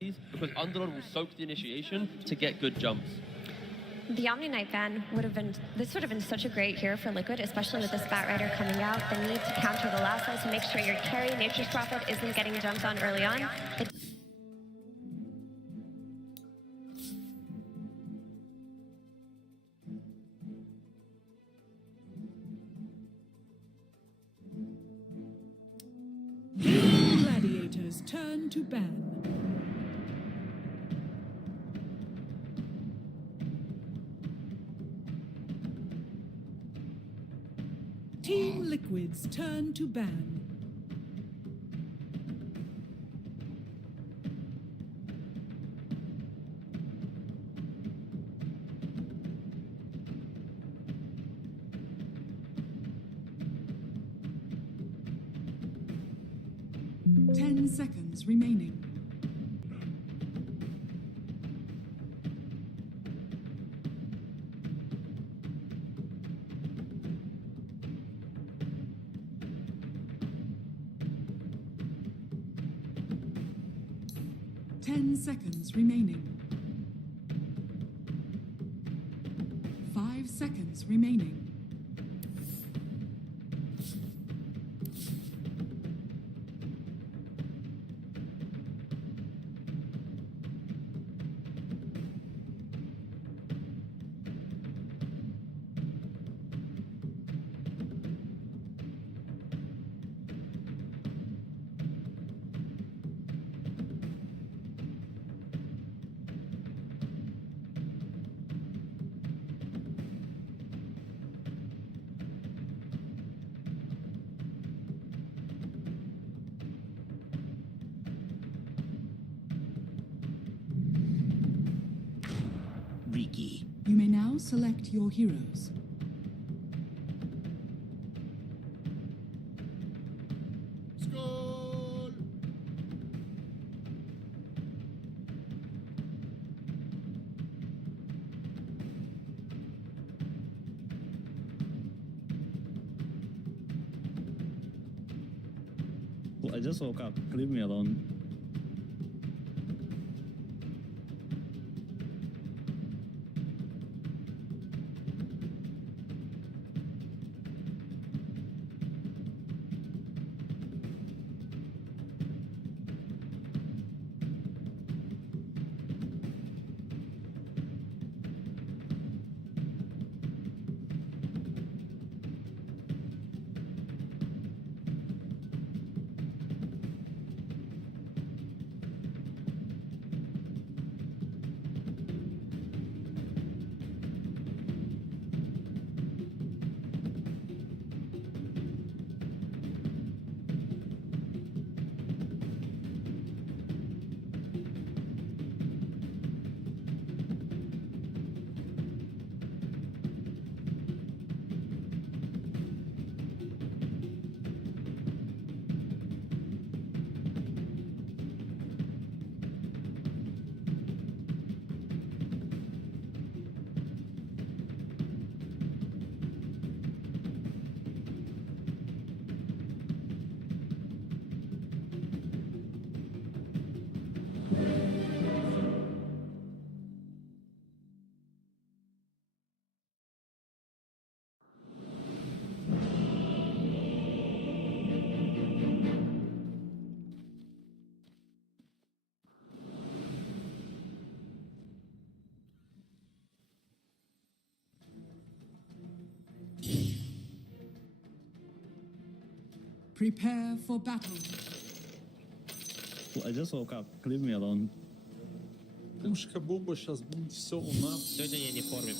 because Underlord will soak the initiation to get good jumps. The Omni Knight ban would have been such a great hero for Liquid, especially with this Bat Rider coming out. The need to counter the lasso to make sure your carry, Nature's Prophet, isn't getting jumped on early on. Gladiators turn to ban. Team Liquid's turn to ban. Seconds remaining. Seconds remaining. 5 seconds remaining. You may now select your heroes. Skål! Well, I just woke up. Leave me alone. Prepare for battle. Well, I just woke up. Leave me alone. Пушка Буба сейчас будет все у нас. Сегодня я не в форме.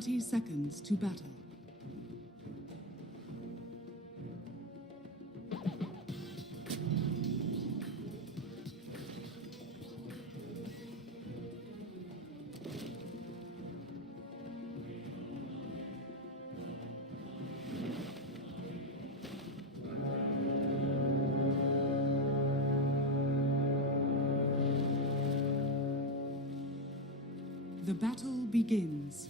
30 seconds to battle. The battle begins.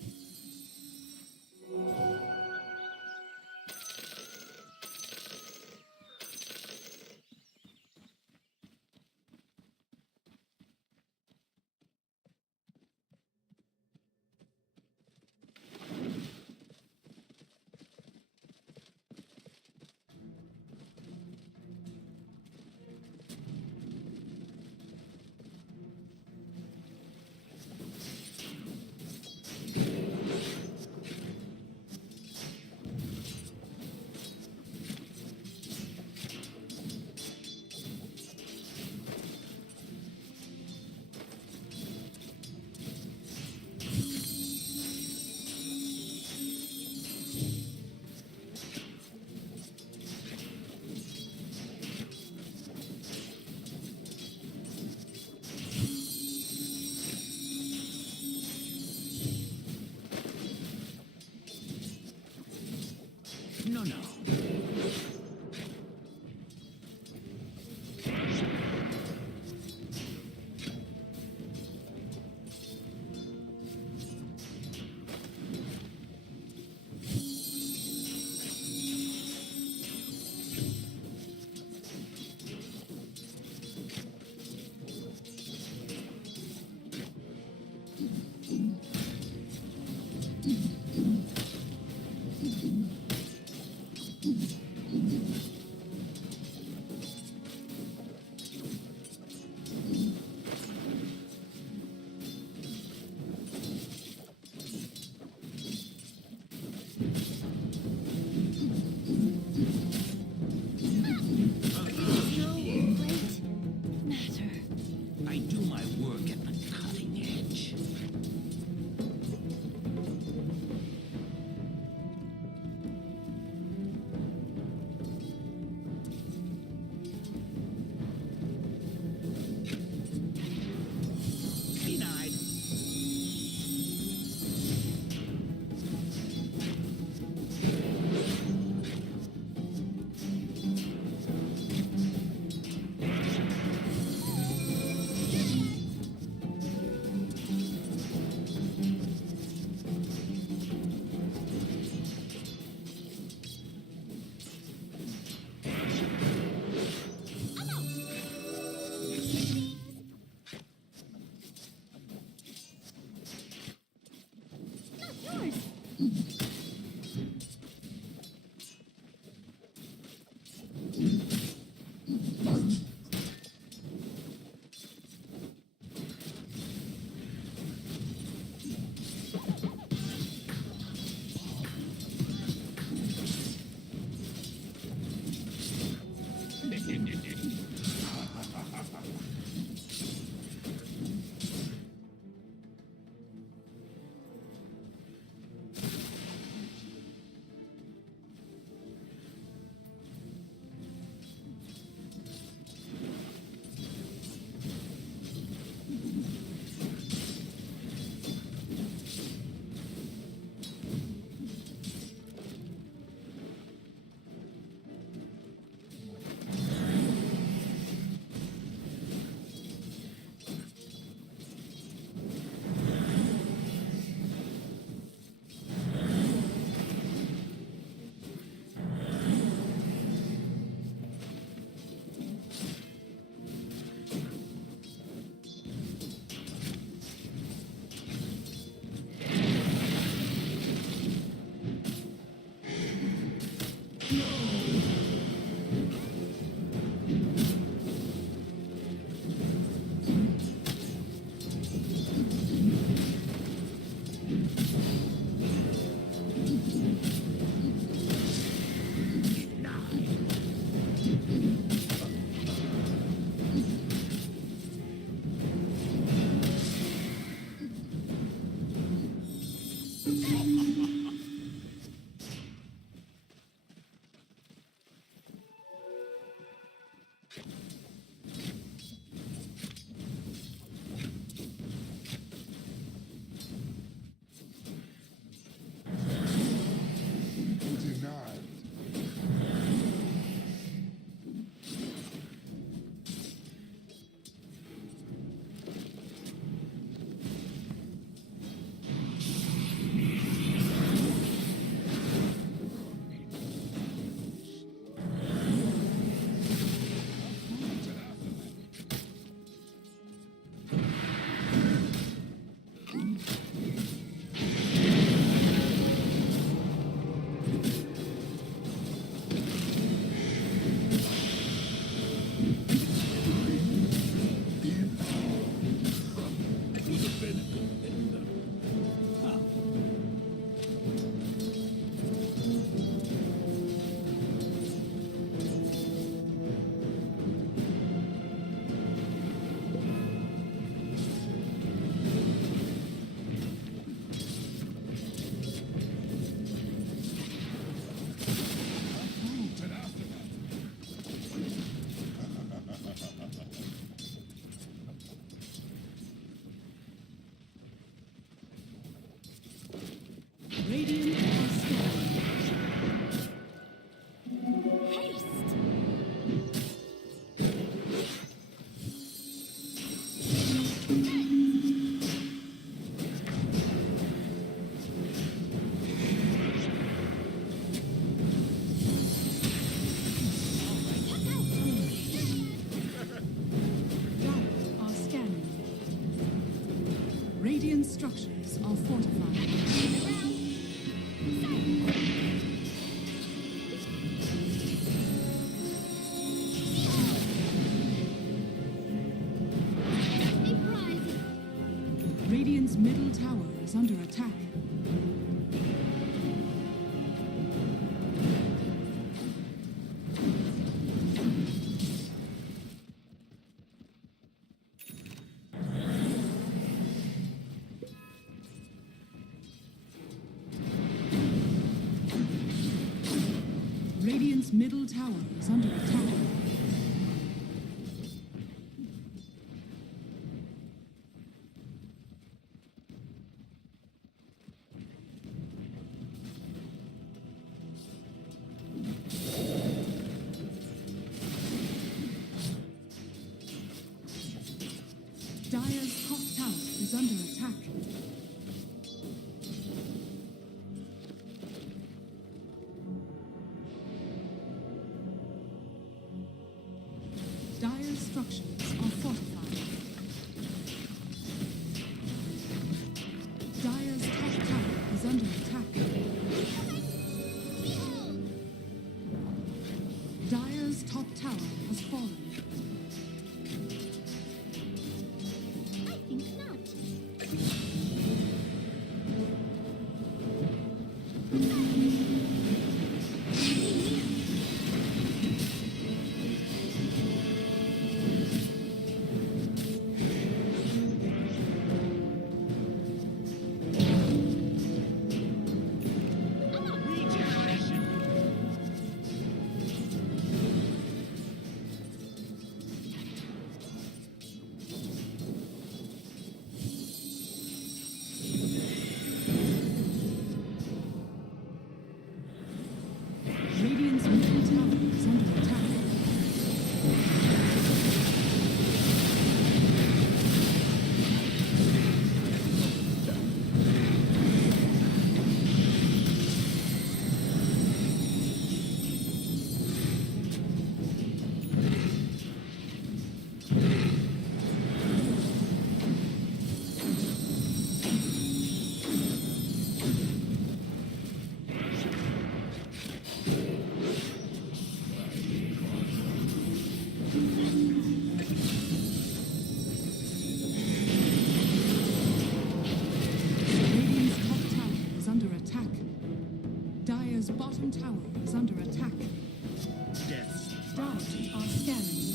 Radiant structures are fortified. Radiant's middle tower is under attack. Radiant's middle tower is under attack. Dire's top tower is under attack. Dire's structures are fortified. Dire's top tower is under attack. Dire's top tower has fallen. I think not. Radiant's middle tower is under attack. Radiant's top tower is under attack. Dire's bottom tower is under attack. Dire are scanning.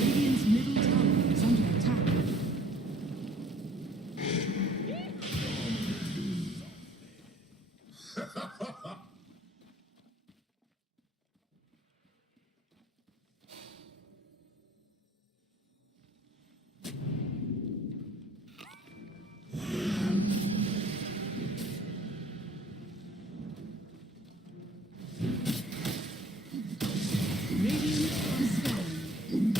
Radiant's middle tower is under attack. Radiant are scanning.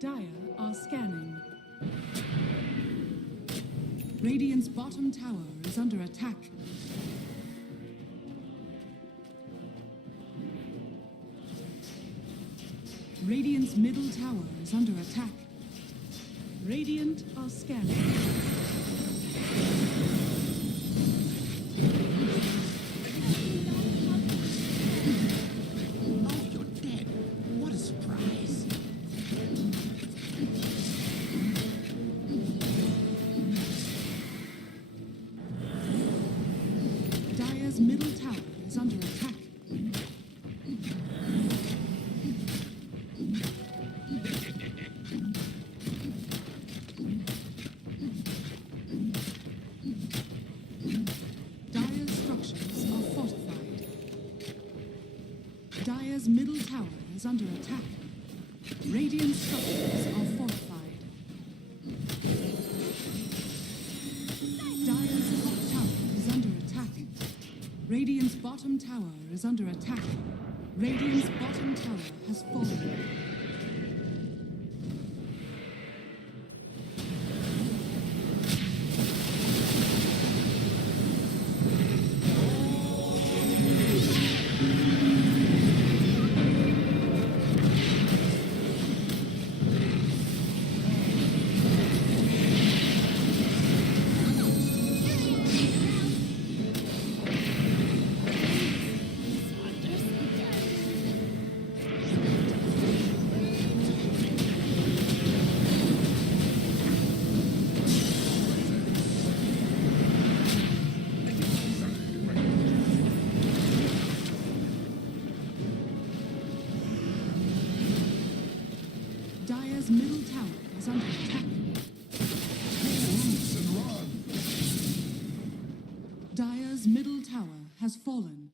Dire are scanning. Radiant's bottom tower is under attack. Radiant's middle tower is under attack. Radiant are scanning. Oh, you're dead. What a surprise. Dire's middle tower is under attack. Radiant structures are fortified. Dire's top tower is under attack. Radiant's bottom tower is under attack. Radiant's bottom tower has fallen. Dire's middle tower is under attack. Dire's middle tower has fallen.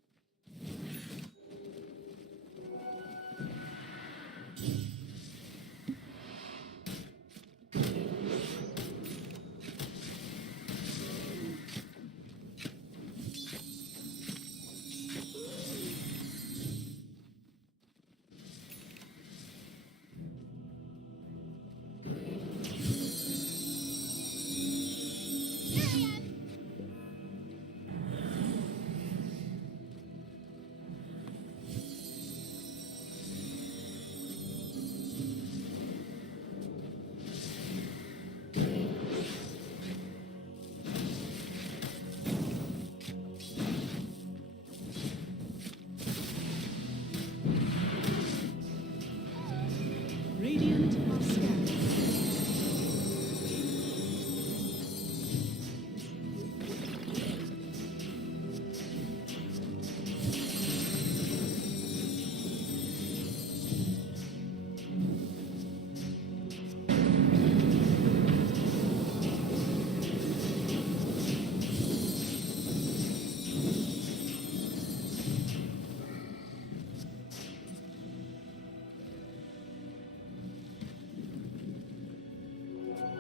Radiant are scattered.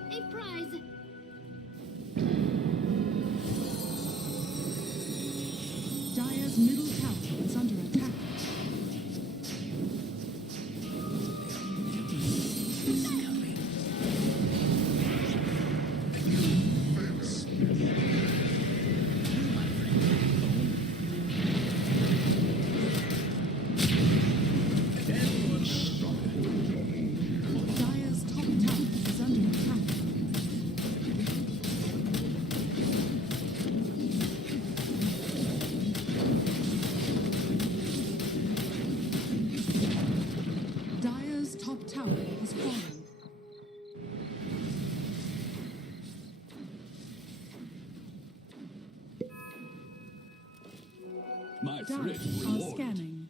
A prize. Dire's middle tower is under attack. Dire's top tower is under attack. Dire's top tower has fallen. My Dire threat are rewarded. scanning.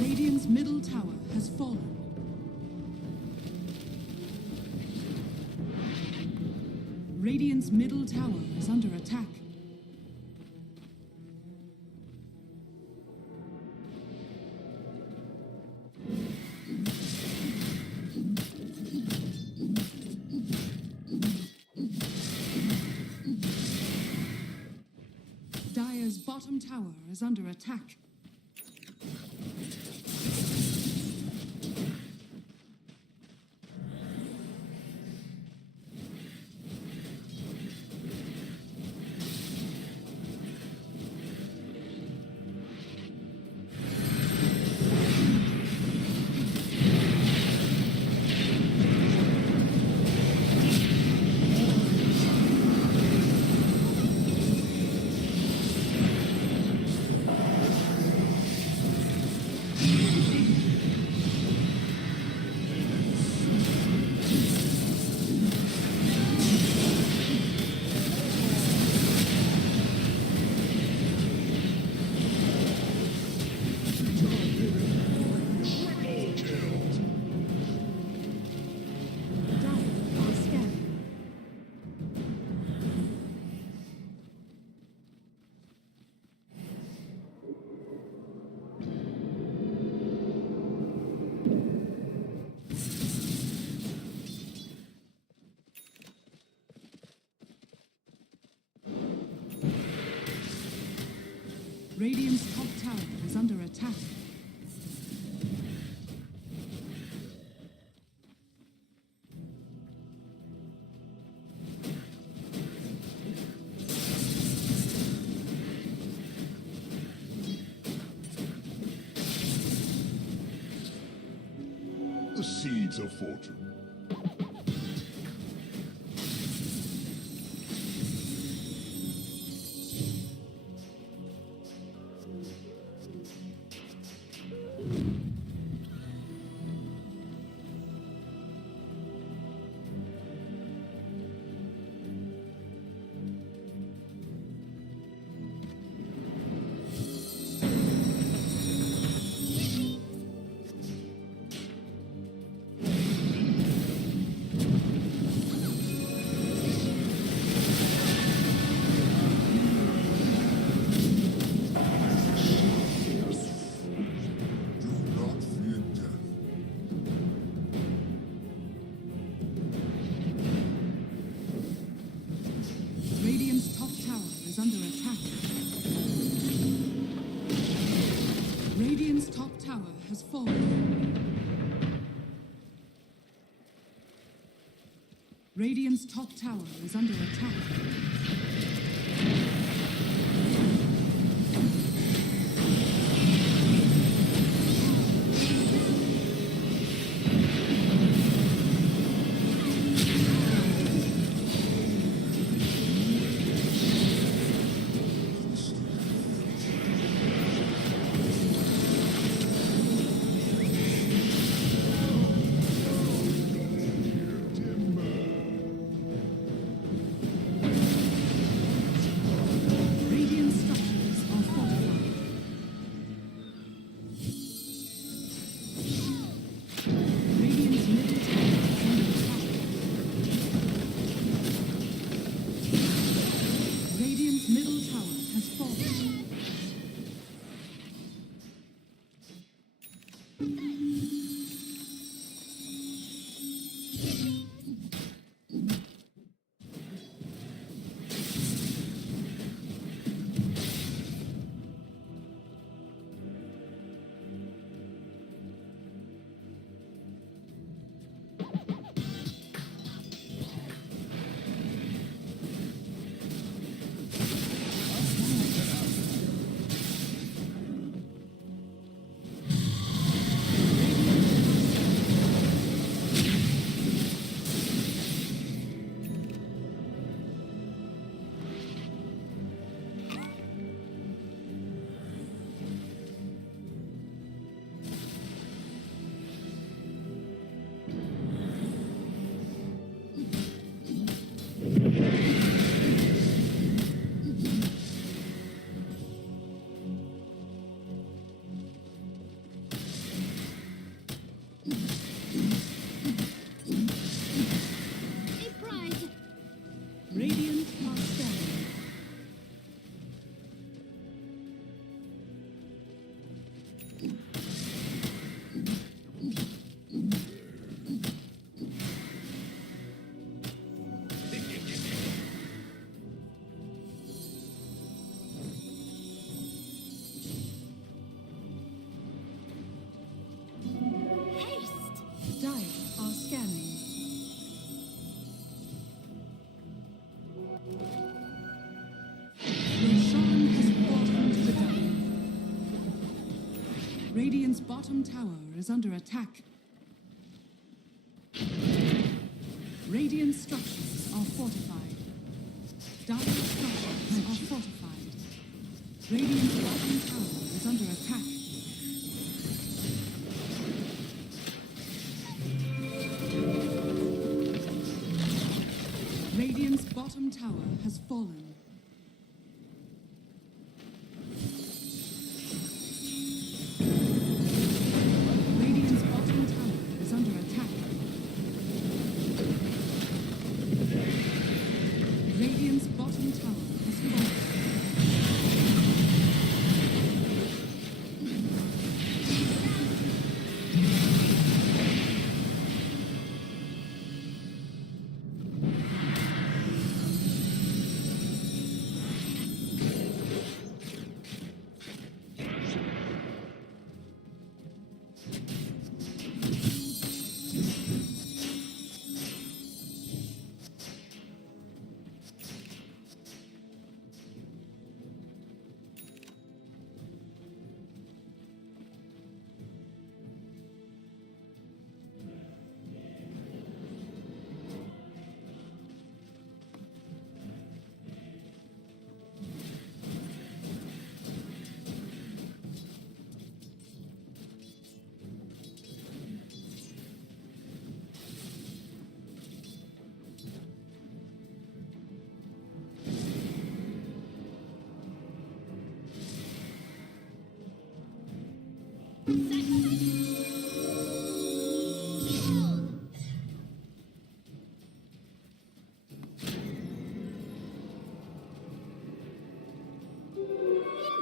Radiant's middle tower has fallen. Radiant's middle tower is under attack. tower is under attack. Radiant's top tower is under attack. The seeds of fortune. Radiant's top tower is under attack. Radiant's top tower has fallen. Radiant's top tower is under attack. Radiant structures are fortified. Radiant's middle tower is under attack. Radiant's middle tower has fallen. A prize. Radiant are standing. bottom tower is under attack. Radiant structures are fortified. Dire structures are fortified. Radiant's bottom tower is under attack. Radiant's bottom tower has fallen. Radiant's bottom tower is under attack. Radiant's bottom tower has fallen.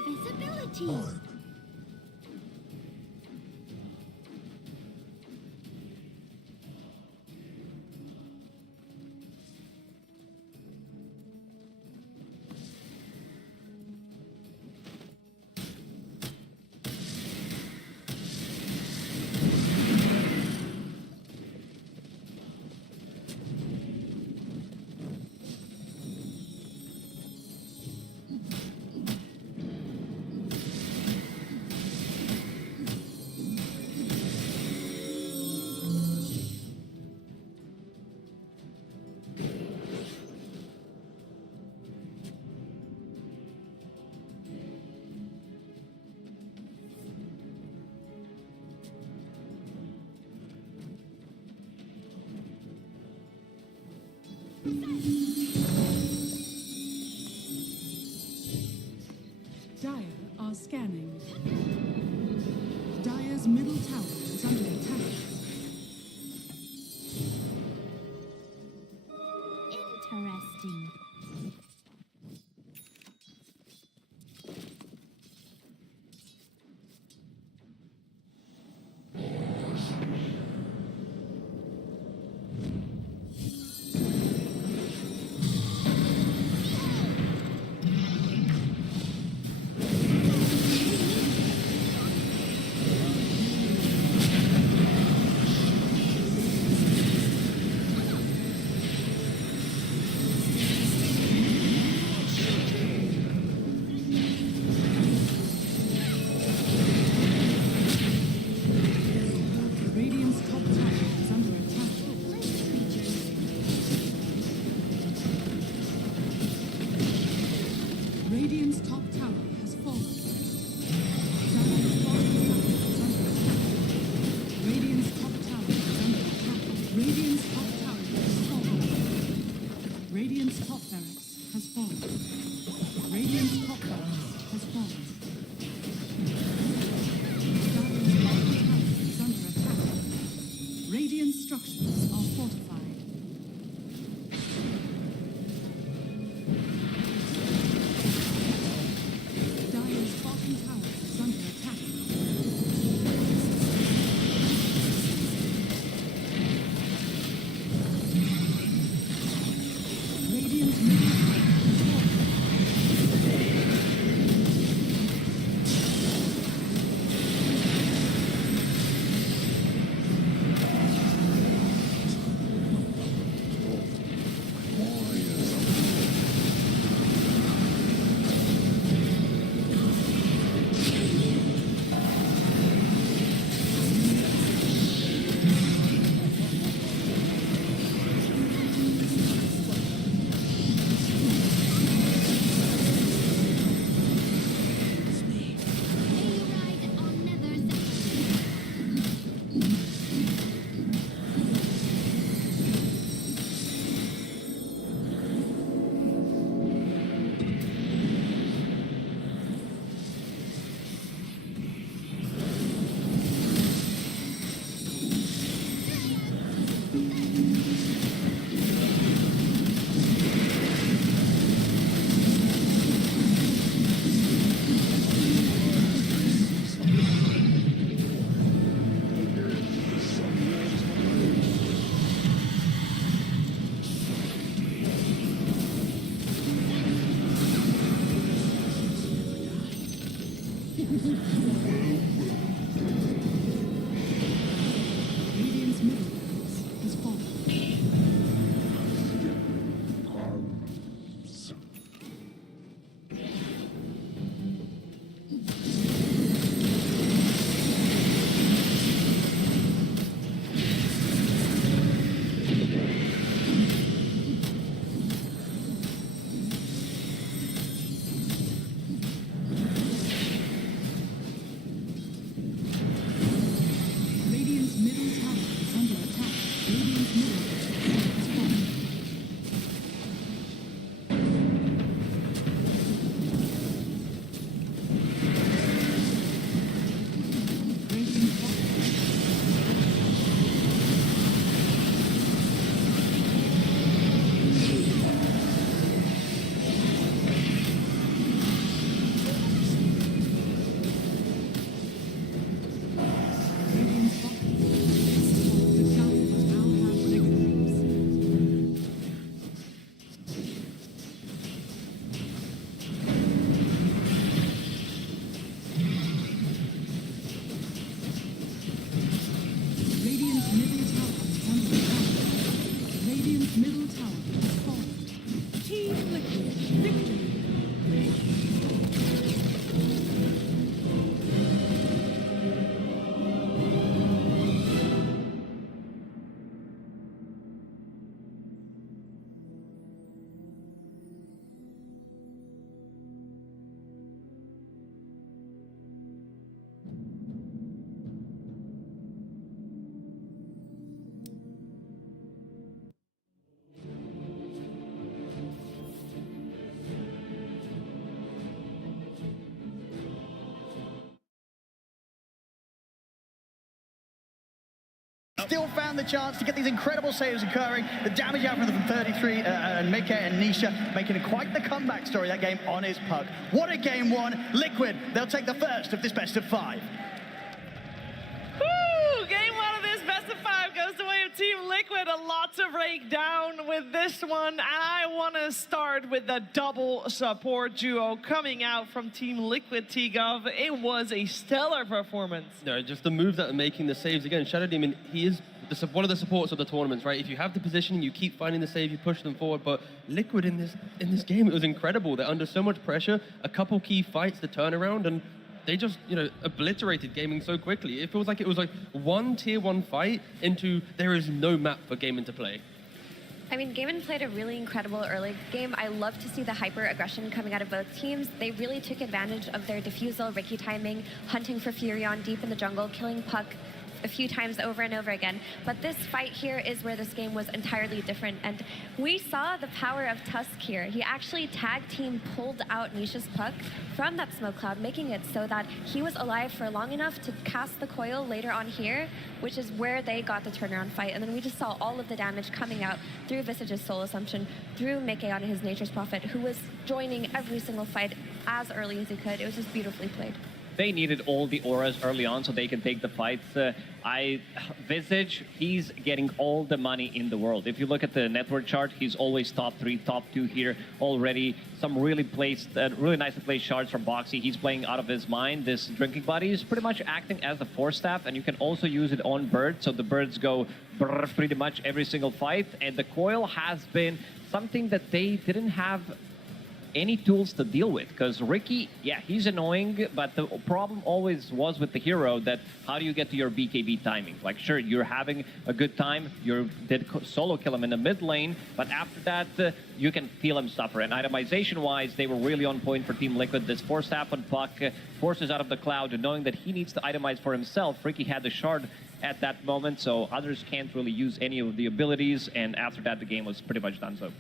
Invisibility. Dire are scanning. Dire's middle tower is under attack. Interesting. Still found the chance to get these incredible saves occurring. The damage out from them from 33 and Mickey and Nisha making quite the comeback story that game on his puck. What a game one. Liquid, they'll take the first of this best of 5. Woo! Game one of this best of 5 goes the way of Team Liquid. A lot to break down with this one. And I want to start with the double support duo coming out from Team Liquid T-Gov. It was a stellar performance. No, just the move that are making the saves again. Shadow Demon, he is one of the supports of the tournaments, right? If you have the positioning, you keep finding the save, you push them forward. But Liquid in this game, it was incredible. They're under so much pressure. A couple key fights, the turnaround, and they just, obliterated GAIMIN so quickly. It feels like it was like one tier 1 fight into there is no map for GAIMIN to play. I mean, GAIMIN played a really incredible early game. I love to see the hyper-aggression coming out of both teams. They really took advantage of their defusal, Ricky timing, hunting for Furion deep in the jungle, killing Puck a few times over and over again. But this fight here is where this game was entirely different. And we saw the power of Tusk here. He actually tag team pulled out Nisha's Puck from that smoke cloud, making it so that he was alive for long enough to cast the coil later on here, which is where they got the turnaround fight. And then we just saw all of the damage coming out through Visage's Soul Assumption, through Mickey on his Nature's Prophet, who was joining every single fight as early as he could. It was just beautifully played. They needed all the auras early on so they can take the fights. Visage, he's getting all the money in the world. If you look at the network chart, he's always top 3, top 2 here already. Some really nicely placed shards from Boxy. He's playing out of his mind. This drinking buddy is pretty much acting as the force staff, and you can also use it on birds, so the birds go pretty much every single fight. And the coil has been something that they didn't have any tools to deal with, because Ricky, yeah, he's annoying, but the problem always was with the hero that how do you get to your BKB timing? Like, sure, you're having a good time, you did solo kill him in the mid lane, but after that, you can feel him suffer. And itemization-wise, they were really on point for Team Liquid. This force tap on Puck, forces out of the cloud, and knowing that he needs to itemize for himself. Ricky had the shard at that moment, so others can't really use any of the abilities, and after that, the game was pretty much done so.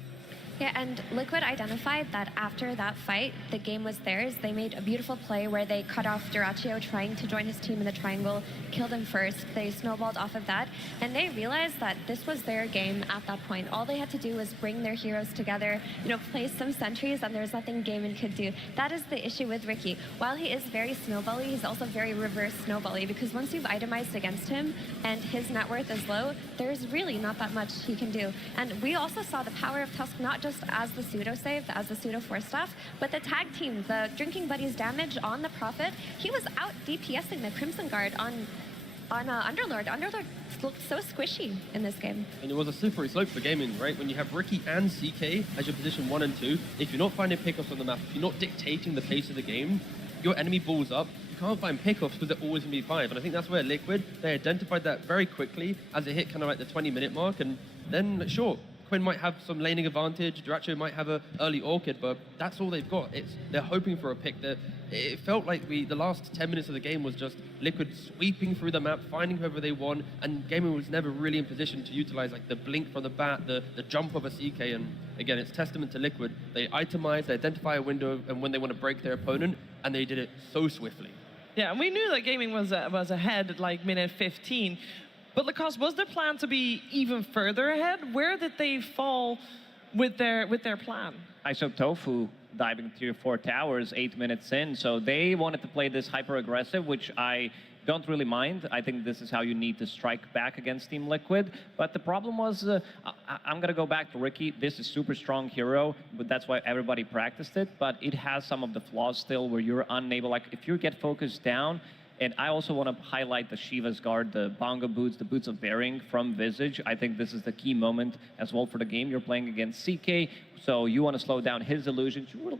Yeah, and Liquid identified that after that fight, the game was theirs. They made a beautiful play where they cut off Duraccio trying to join his team in the triangle, killed him first. They snowballed off of that, and they realized that this was their game at that point. All they had to do was bring their heroes together, place some sentries, and there's nothing GAIMIN could do. That is the issue with Ricky. While he is very snowbally, he's also very reverse snowbally, because once you've itemized against him and his net worth is low, there's really not that much he can do. And we also saw the power of Tusk not just as the pseudo save, as the pseudo force staff, but the tag team, the Drinking Buddies damage on the Prophet. He was out DPSing the Crimson Guard on Underlord. Underlord looked so squishy in this game. And it was a slippery slope for GAIMIN, right? When you have Ricky and CK as your position 1 and 2, if you're not finding pickups on the map, if you're not dictating the pace of the game, your enemy balls up, you can't find pickups because they're always going to be 5. And I think that's where Liquid, they identified that very quickly as it hit kind of like the 20-minute mark. And then, sure, Quinn might have some laning advantage, Duraccio might have an early Orchid, but that's all they've got. They're hoping for a pick. It felt like the last 10 minutes of the game was just Liquid sweeping through the map, finding whoever they want, and GAIMIN was never really in position to utilize like the blink from the bat, the jump of a CK, and again, it's testament to Liquid. They itemize, they identify a window, and when they want to break their opponent, and they did it so swiftly. Yeah, and we knew that GAIMIN was ahead at like minute 15. But Lacoste, was their plan to be even further ahead? Where did they fall with their plan? I saw Tofu diving through 4 towers 8 minutes in, so they wanted to play this hyper-aggressive, which I don't really mind. I think this is how you need to strike back against Team Liquid. But the problem was, I'm going to go back to Ricky. This is super strong hero, but that's why everybody practiced it. But it has some of the flaws still where you're unable, like if you get focused down. And I also want to highlight the Shiva's Guard, the Bongo Boots, the Boots of Bearing from Visage. I think this is the key moment as well for the game. You're playing against CK, so you want to slow down his illusions. You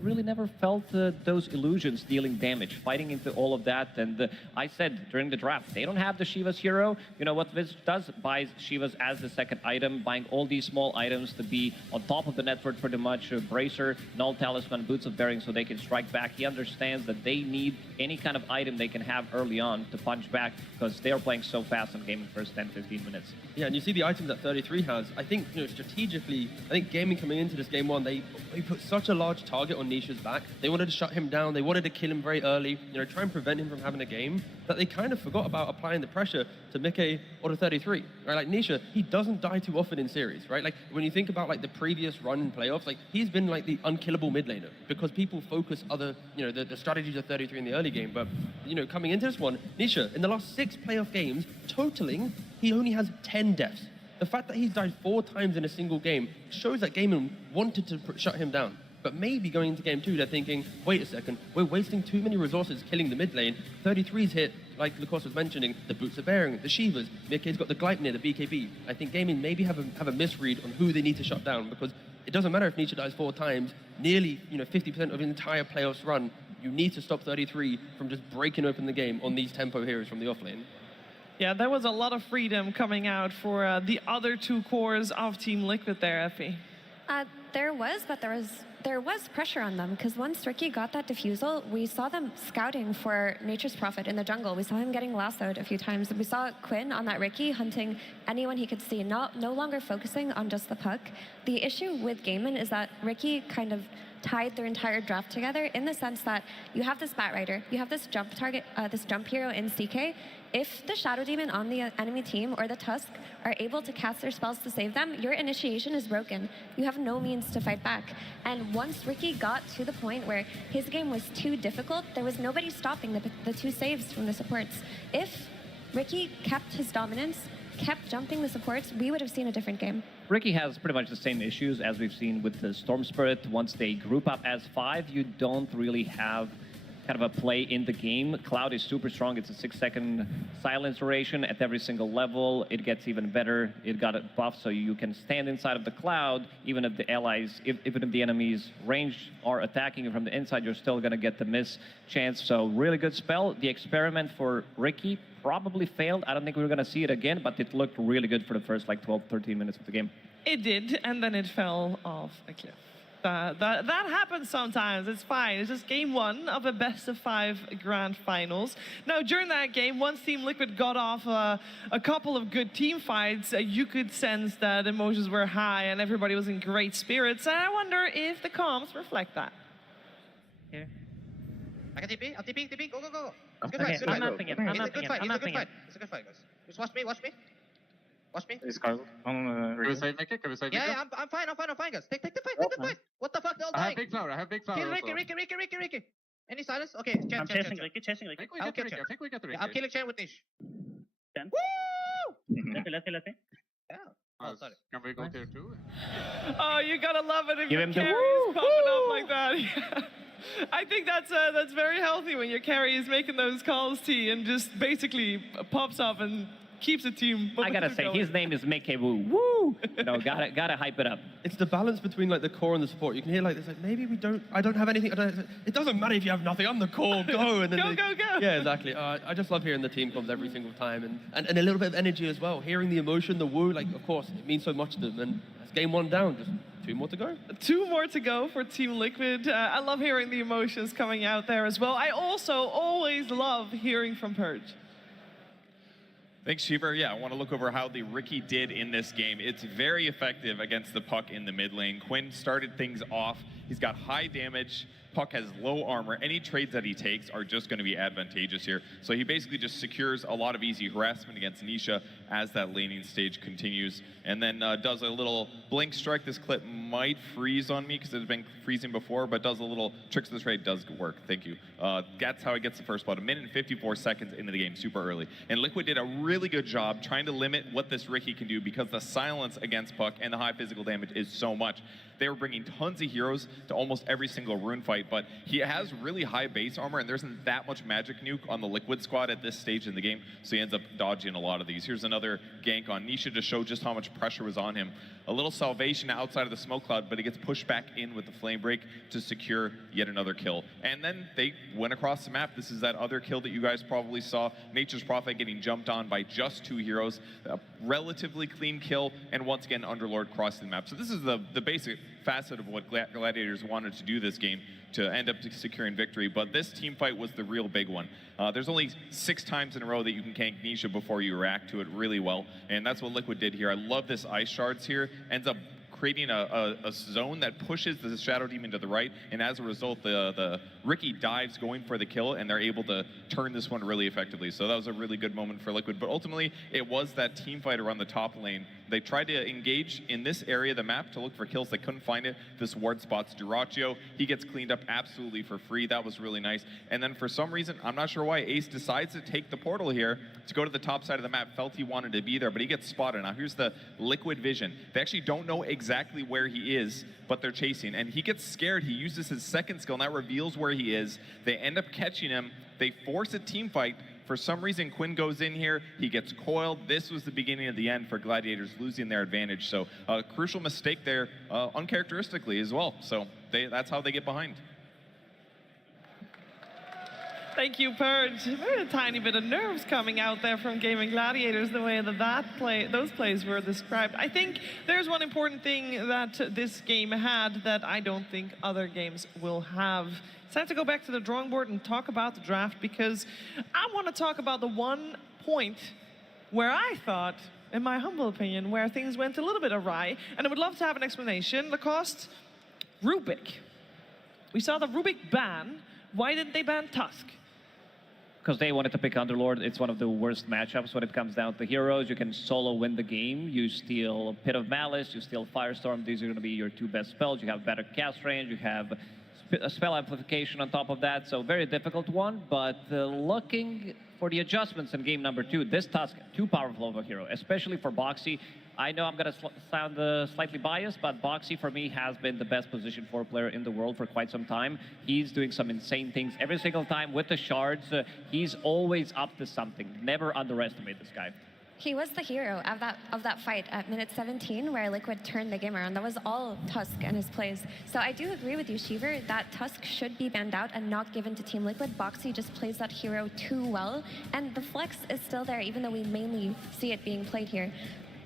really never felt those illusions dealing damage, fighting into all of that. And I said during the draft, they don't have the Shiva's hero. You know what Visage does? Buys Shiva's as the second item, buying all these small items to be on top of the network pretty much. Bracer, Null Talisman, Boots of Bearing, so they can strike back. He understands that they need any kind of item they can have early on to punch back, because they are playing so fast in game in the first 10-15 minutes. Yeah, and you see the items that 33 has. I think, strategically, I think GAIMIN coming into this game 1, they put such a large target on Nisha's back. They wanted to shut him down. They wanted to kill him very early, try and prevent him from having a game. that they kind of forgot about applying the pressure to Mickey or to 33, right? Like Nisha, he doesn't die too often in series, right? Like when you think about like the previous run in playoffs, like he's been like the unkillable mid laner because people focus other, you know, the strategies of 33 in the early game. But, you know, coming into this one, Nisha, in the last 6 playoff games, totaling, he only has 10 deaths. The fact that he's died 4 times in a single game shows that GAIMIN wanted to shut him down. But maybe going into game 2, they're thinking, wait a second, we're wasting too many resources killing the mid lane. 33's hit, like Lacoste was mentioning, the Boots of Bearing, the Shivas. Mickey's got the GLADIATOR, the BKB. I think GAIMIN maybe have a misread on who they need to shut down, because it doesn't matter if Nisha dies 4 times, nearly 50% of the entire playoffs run, you need to stop 33 from just breaking open the game on these tempo heroes from the offlane. Yeah, there was a lot of freedom coming out for the other 2 cores of Team Liquid there, Effie. There was pressure on them, because once Ricky got that defusal, we saw them scouting for Nature's Prophet in the jungle. We saw him getting lassoed a few times. We saw Quinn on that Ricky hunting anyone he could see, no longer focusing on just the puck. The issue with GAIMIN is that Ricky kind of tied their entire draft together in the sense that you have this Bat Rider, you have this jump target, this jump hero in CK. If the Shadow Demon on the enemy team or the Tusk are able to cast their spells to save them, your initiation is broken. You have no means to fight back. And once Ricky got to the point where his game was too difficult, there was nobody stopping the 2 saves from the supports. If Ricky kept his dominance, kept jumping the supports, we would have seen a different game. Ricky has pretty much the same issues as we've seen with the Storm Spirit. Once they group up as 5, you don't really have kind of a play in the game. Cloud is super strong. It's a 6-second silence duration at every single level. It gets even better. It got a buff so you can stand inside of the Cloud, even if the allies, even if the enemies range are attacking you from the inside, you're still gonna get the miss chance. So really good spell. The experiment for Ricky probably failed. I don't think we're gonna see it again, but it looked really good for the first like 12, 13 minutes of the game. It did, and then it fell off a cliff. That happens sometimes. It's fine. It's just game 1 of a best-of-5 grand finals. Now, during that game, once Team Liquid got off a couple of good team fights, you could sense that emotions were high and everybody was in great spirits. And I wonder if the comms reflect that. Here. I can TP. I'll TP. Go. It's a good fight. I'm not thinking. It's a good fight. It's a good fight, guys. Just watch me. Watch me. He's Carl. Can we save Mickey? Yeah, I'm fine, guys. Take the fight. What the fuck? They're all dying. I have big flower. Kill Ricky. Any silence? Okay, I'm chasing Ricky. I think we get the Ricky. I'm killing Chen with Nish. Chen? Woo! Let me. Yeah. Oh, sorry. Can we go tier 2? Oh, you gotta love it if Give your him the carry woo, is popping up like that. Yeah. I think that's very healthy when your carry is making those calls to you and just basically pops up and keeps the team. I gotta say, his name is Mickey Woo. Woo! You know, gotta hype it up. It's the balance between like the core and the support. You can hear like this, like maybe I don't have anything. It doesn't matter if you have nothing. I'm the core. Go and then go. Yeah, exactly. I just love hearing the team comms every single time, and a little bit of energy as well. Hearing the emotion, the woo, like of course it means so much to them. And that's game 1 down. Just 2 more to go. 2 more to go for Team Liquid. I love hearing the emotions coming out there as well. I also always love hearing from Purge. Thanks, Shiver. Yeah, I want to look over how the Ricky did in this game. It's very effective against the puck in the mid lane. Quinn started things off. He's got high damage. Puck has low armor. Any trades that he takes are just going to be advantageous here. So he basically just secures a lot of easy harassment against Nisha as that laning stage continues. And then does a little blink strike. This clip might freeze on me because it's been freezing before, but does a little tricks of the trade. Does work. Thank you. That's how he gets the first blood. 1 minute and 54 seconds into the game, super early. And Liquid did a really good job trying to limit what this Ricky can do because the silence against Puck and the high physical damage is so much. They were bringing tons of heroes to almost every single rune fight, but he has really high base armor, and there isn't that much magic nuke on the Liquid squad at this stage in the game, so he ends up dodging a lot of these. Here's another gank on Nisha to show just how much pressure was on him. A little salvation outside of the smoke cloud, but he gets pushed back in with the flame break to secure yet another kill. And then they went across the map. This is that other kill that you guys probably saw. Nature's Prophet getting jumped on by just 2 heroes. A relatively clean kill, and once again, Underlord crossing the map. So this is the basic facet of what Gladiators wanted to do this game to end up securing victory, but this team fight was the real big one. There's only 6 times in a row that you can gank Nisha before you react to it really well, and that's what Liquid did here. I love this ice shards here. Ends up creating a zone that pushes the Shadow Demon to the right, and as a result, the Riki dives going for the kill, and they're able to turn this one really effectively. So that was a really good moment for Liquid, but ultimately, it was that team fight around the top lane. They tried to engage in this area of the map to look for kills. They couldn't find it. This ward spots Dyrachyo. He gets cleaned up absolutely for free. That was really nice. And then for some reason, I'm not sure why, Ace decides to take the portal here to go to the top side of the map. Felt he wanted to be there, but he gets spotted. Now here's the Liquid vision. They actually don't know exactly where he is, but they're chasing. And he gets scared. He uses his second skill, and that reveals where he is. They end up catching him. They force a team fight. For some reason, Quinn goes in here, he gets coiled. This was the beginning of the end for Gladiators losing their advantage. So a crucial mistake there, uncharacteristically as well. So that's how they get behind. Thank you, Purge. A tiny bit of nerves coming out there from GAIMIN Gladiators, the way that those plays were described. I think there's one important thing that this game had that I don't think other games will have. It's time to go back to the drawing board and talk about the draft, because I want to talk about the one point where I thought, in my humble opinion, where things went a little bit awry, and I would love to have an explanation. Lacoste, Rubik. We saw the Rubik ban. Why didn't they ban Tusk? Because they wanted to pick Underlord. It's one of the worst matchups when it comes down to heroes. You can solo win the game. You steal Pit of Malice, you steal Firestorm. These are going to be your two best spells. You have better cast range. You have a spell amplification on top of that. So very difficult one. But looking for the adjustments in game number 2, this Tusk, too powerful of a hero, especially for Boxy. I know I'm going to sound slightly biased, but Boxy for me has been the best position 4 player in the world for quite some time. He's doing some insane things every single time with the shards. He's always up to something. Never underestimate this guy. He was the hero of that fight at minute 17 where Liquid turned the game around. That was all Tusk and his plays. So I do agree with you, Shiver, that Tusk should be banned out and not given to Team Liquid. Boxy just plays that hero too well, and the flex is still there, even though we mainly see it being played here.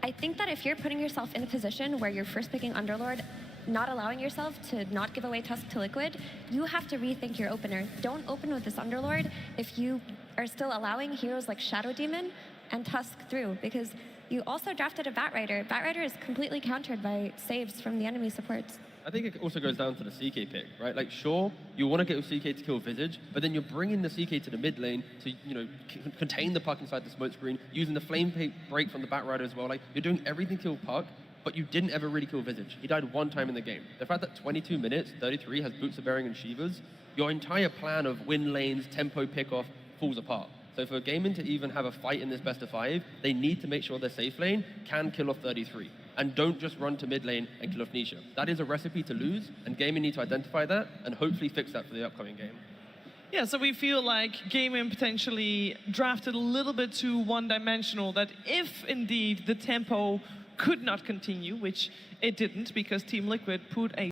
I think that if you're putting yourself in a position where you're first picking Underlord, not allowing yourself to not give away Tusk to Liquid, you have to rethink your opener. Don't open with this Underlord if you are still allowing heroes like Shadow Demon and Tusk through, because you also drafted a Batrider. Batrider is completely countered by saves from the enemy supports. I think it also goes down to the CK pick, right? Like, sure, you want to get your CK to kill Visage, but then you're bringing the CK to the mid lane to, contain the puck inside the smoke screen, using the flame break from the Batrider as well. Like, you're doing everything to kill puck, but you didn't ever really kill Visage. He died one time in the game. The fact that 22 minutes, 33 has Boots of Bearing and Shivas, your entire plan of win lanes, tempo pickoff falls apart. So for GAIMIN to even have a fight in this best of 5, they need to make sure their safe lane can kill off 33. And don't just run to mid lane and kill off Nisha. That is a recipe to lose, and GAIMIN need to identify that and hopefully fix that for the upcoming game. Yeah, so we feel like GAIMIN potentially drafted a little bit too one-dimensional, that if indeed the tempo could not continue, which it didn't because Team Liquid put a